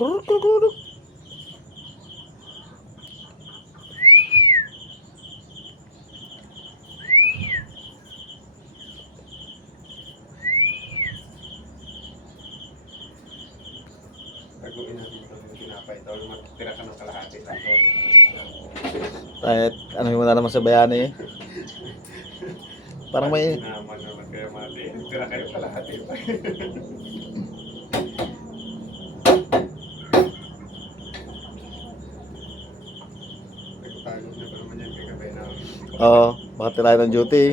Kuruk, kuruk, kuruk. Taguin natin ito yung tinapay ito. Magtira ka ng kalahati lang ito. Kahit ano mo na naman sa bayani eh. Parang may... Naman naman kayo mati. Tira kayo kalahati pa. Nagtagog na ba naman yan kagabi na? Oo, baka tirahin ng duty.